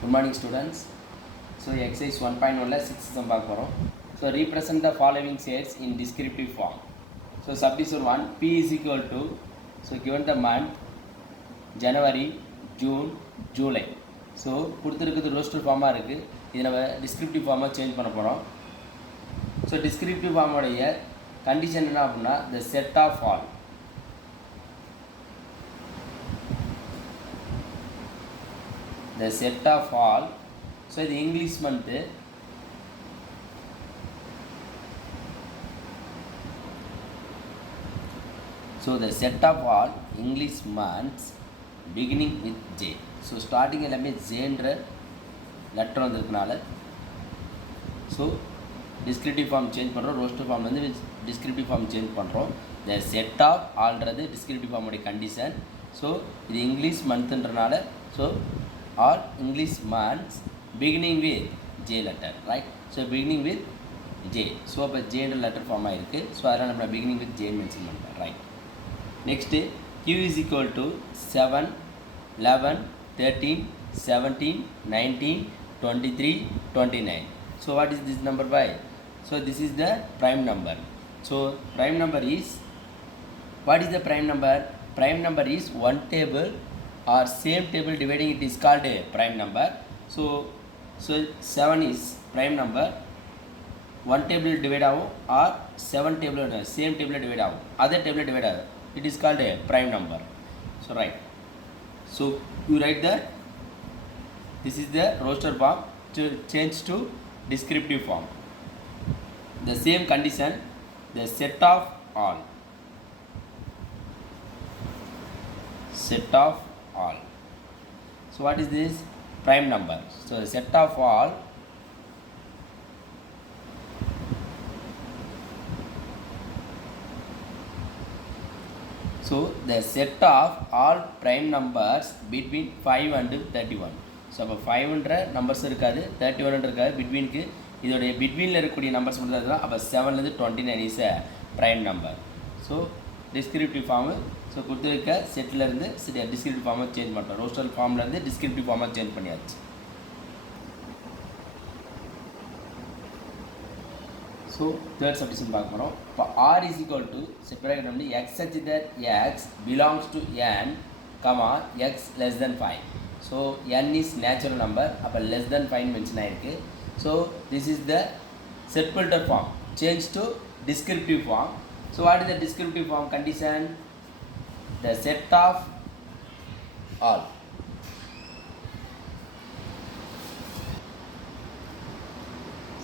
Good morning, students. So exercise 1.1 la 6th sum பார்க்க போறோம். So represent the following sets in descriptive form. So subdivision 1 P is equal to, so given the month January, June, July. So கொடுத்திருக்கிறது roster form-ஆ இருக்கு. இதை நம்ம descriptive form-ஆ சேஞ்ச் பண்ண போறோம். So descriptive form-உடைய condition என்ன அப்படின்னா the set of all. The set of all. So the English month. So the set of all English months beginning with J. So starting எல்லாமே Jன்ற லெட்டர் வந்திருக்கனால ஸோ டிஸ்கிரிப்டிவ் ஃபார்ம் சேஞ்ச் பண்ணுறோம். Roster form வந்து descriptive form change பண்ணுறோம். The set of ஆல்ன்றது descriptive ஃபார்முடைய condition. So இது English மந்த்ன்றனால so all English months beginning with J letter, right? So beginning with J. So அப்போ Jன்ற லெட்டர் ஃபார்ம் ஆகிருக்கு. ஸோ அதனால் நம்ம beginning with J மென்ஷன் பண்ணுறோம், right? Next Q is equal to 7, 11, 13, 17, 19, 23, 29. So what is this number by? So this is the prime number. So prime number is, what is the prime number? Prime number is one table or same table dividing it is called a prime number. So 7 is prime number. One table divide ஆகும் or 7 table same table divide ஆகும், other table divide ஆகும், it is called a prime number. So right, so you write that this is the roster form to change to descriptive form. The same condition, the set of all, set of all. So what is this? Prime number. So the set of all so the set of all prime numbers between 5 and 31. ஸோ அப்போ 5ன்ற நம்பர்ஸ் இருக்காது, 31 இருக்காது, பிட்வீனுக்கு இதோடைய பிட்வீனில் இருக்கக்கூடிய நம்பர்ஸ் மட்டும் தான் இருக்கலாம். அப்போ 7லேருந்து 29 is a prime number. So descriptive form so கொடுத்துருக்க செட்டிலேருந்து டிஸ்கிரிப்டிவ் ஃபார்மாக சேஞ்ச் பண்ணுறோம். ரோஸ்டல் ஃபார்ம்லேருந்து டிஸ்கிரிப்டிவ் ஃபார்மாக சேஞ்ச் பண்ணியாச்சு. ஸோ தேர்ட் சப்டிஷன் பார்க்க போகிறோம். இப்போ R is equal to separate வந்து x such that x belongs to n, x less than 5. So n is natural number, அப்போ less than 5 மென்ஷன் ஆகிருக்கு. So this is the set builder form change to descriptive form. So what is the descriptive form condition? The set of all.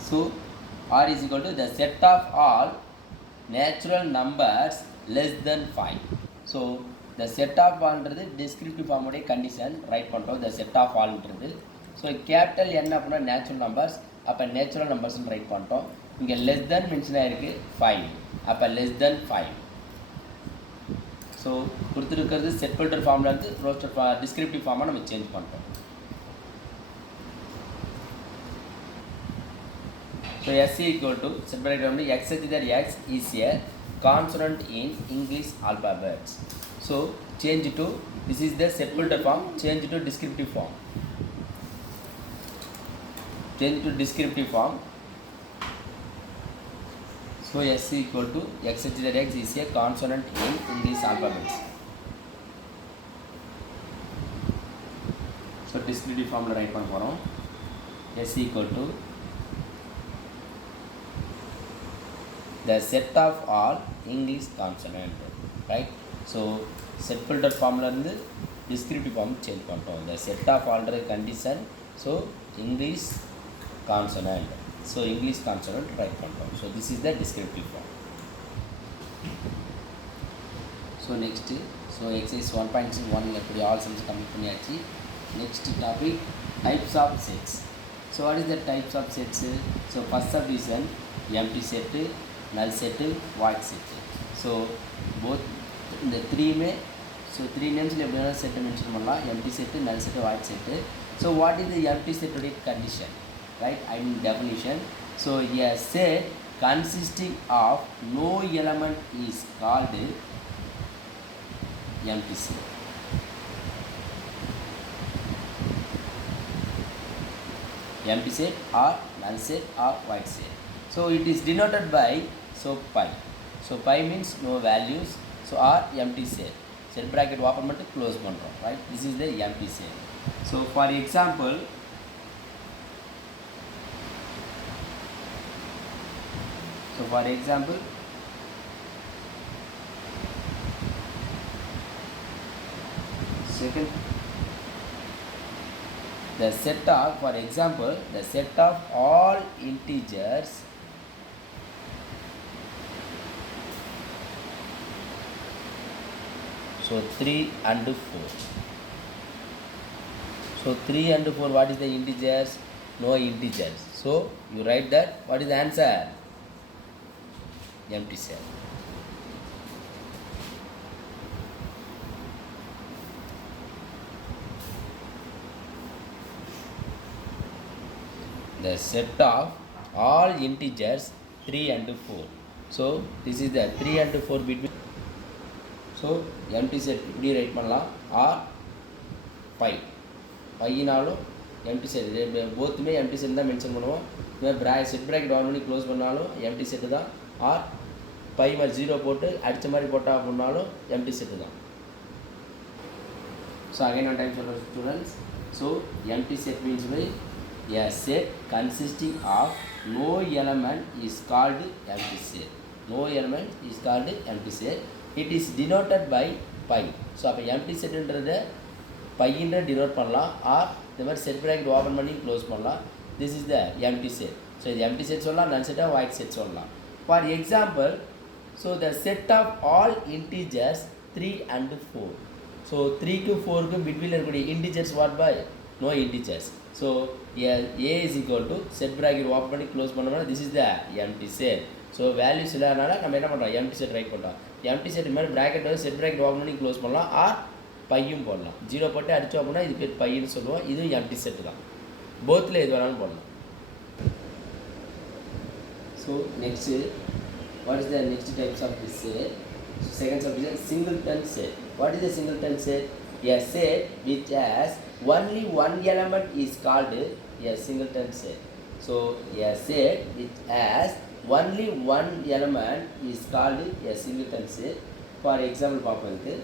So R is equal to the set of all natural numbers less than 5. So the set of all ன்றது descriptive form உடைய condition right பண்ணுறோம். the set of all ன்றது so capital என்ன அப்படின்னா natural numbers, அப்போ நேச்சுரல் நம்பர்ஸ்னு ரைட் பண்ணிட்டோம். இங்கே லெஸ் தென் மென்ஷன் ஆகிருக்கு 5, அப்போ லெஸ் தென் 5. ஸோ கொடுத்துருக்கிறது செட் ஃபில்டர் ஃபார்ம்லேருந்து ரோஸ்டர் டிஸ்கிரிப்டிவ் ஃபார்மாக நம்ம சேஞ்ச் பண்ணுறோம். So S equal to set பண்ணி வந்து x such that x is a consonant in English alphabets. So change to, this is the set filter form, change to descriptive form. Change to descriptive form. So S equal to x such that x is a consonant in English alphabets. So descriptive form la write பண்ண போறோம். S equal to the set of all English consonant, right? So set filter formula இருந்து descriptive form change பண்ணிட்டோம். the set of all ன்ற condition, so English consonant, so English consonant write பண்ணிட்டோம். so this is the descriptive form. so next, so exercise 1.1 எப்படி all sums complete பண்ணியாச்சு. next topic, types of sets. so what is the types of sets? so first subdivision, empty set, null set, void set. so both இந்த 3மே ஸோ 3 நேம்ஸில் எப்படி வேணால் செட்டை mention பண்ணலாம். Empty set, null set, void set. So what is the empty செட்டுடைய condition, right? I mean definition. So a set consisting of no element is called empty set. empty set or null set or void set. So it is denoted by pi. So pi means no values. So or empty set. Set bracket open but close பண்றோம், right? This is the empty set. So for example, second the set of all integers so 3 and 4. So 3 and 4, what is the integers? No integers. So you write that. What is the answer? Empty set. The set of all integers 3 and 4. So this is the 3 and 4 between. So empty set இப்படி ரைட் பண்ணலாம். or pi பையினாலும் empty set போத்துமே empty set தான் மென்ஷன் பண்ணுவோம். Set bracket on பண்ணி க்ளோஸ் பண்ணாலும் empty set தான். or by மாதிரி 0 போட்டு அடித்த மாதிரி போட்டால் அப்படின்னாலும் empty set தான். So again one time சொல்கிறேன் students. So empty set means by a set consisting of no element is called empty set. No element is called empty set. It is denoted by pi. So அப்போ empty setன்றதை பையின்ற denote பண்ணலாம். Or இந்த மாதிரி set bracket open பண்ணி close பண்ணலாம். This is the empty set. So இது empty set சொல்லலாம், நல் செட்டாக void set சொல்லலாம். For example, so the set of all integers 3 and 4. So 3 to 4க்கு பிட்வீனில் இருக்கக்கூடிய integers what by no integers. So A is equal to set bracket open பண்ணி close பண்ணோம்னா this is the empty set. So values இல்லாதனால நம்ம என்ன பண்ணுறோம், empty set right பண்ணுறோம். empty set இது மாதிரி பிராக்கெட் வந்து செட் பிராக்கெட் ஓப்பன் பண்ணி க்ளோஸ் பண்ணலாம். ஆர் பையும் போடலாம். 0 போட்டு அடித்தோம் அப்படின்னா இது பேர் பையன்னு சொல்லுவோம். இது empty set தான். போத்தில் எது வேணாலும் போடலாம். So next what is the next types of this set? Second subdivision, singleton set. What is the singleton set? A set which has only one element is called a singleton set. So a set which has only one element is called a singleton set. For example பார்ப்போம்.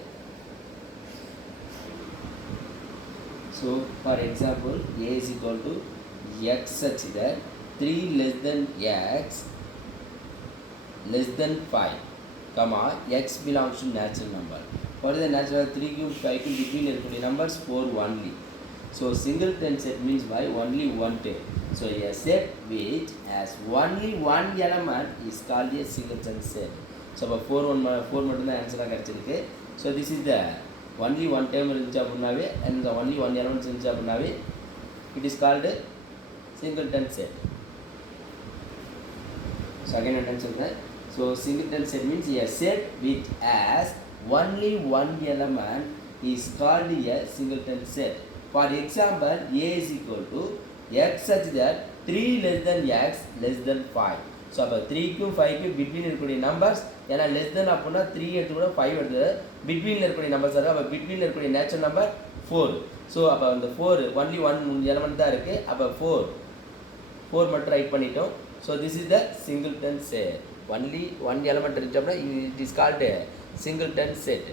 So for example, a is equal to x such that 3 less than x less than 5, comma x belongs to natural number. What is the natural? 3 cube 5 cube between இருக்கக்கூடிய numbers 4 only. So singleton set means by only one term. So a set which has only one element is called a singleton set. So அப்போ 4 மட்டும்தான் ஆன்சராக கிடச்சிருக்கு. So this is the only one term இருந்துச்சு அப்படின்னாவே and the only one element இருந்துச்சு அப்படின்னாவே it is called singleton set. So again what I'm saying, so singleton set means a set which has only one element is called a singleton set. For example, a is equal to x such that 3 less than x less than 5. So அப்போ 3க்கும் 5க்கும் பிட்வீன் இருக்கக்கூடிய நம்பர்ஸ், ஏன்னா less than அப்படின்னா 3 எடுத்து கூட 5 எடுத்து பிட்வீனில் இருக்கக்கூடிய நம்பர்ஸ் இருக்குது. அப்போ பிட்வீனில் இருக்கக்கூடிய நேச்சுரல் நம்பர் 4. ஸோ அப்போ அந்த 4 ஒன்லி ஒன் எலமெண்ட் தான் இருக்குது. அப்போ 4 மட்டும் ரைட் பண்ணிட்டோம். So this is the singleton set. Only one element இருந்துச்சு அப்படின்னா it is called singleton set.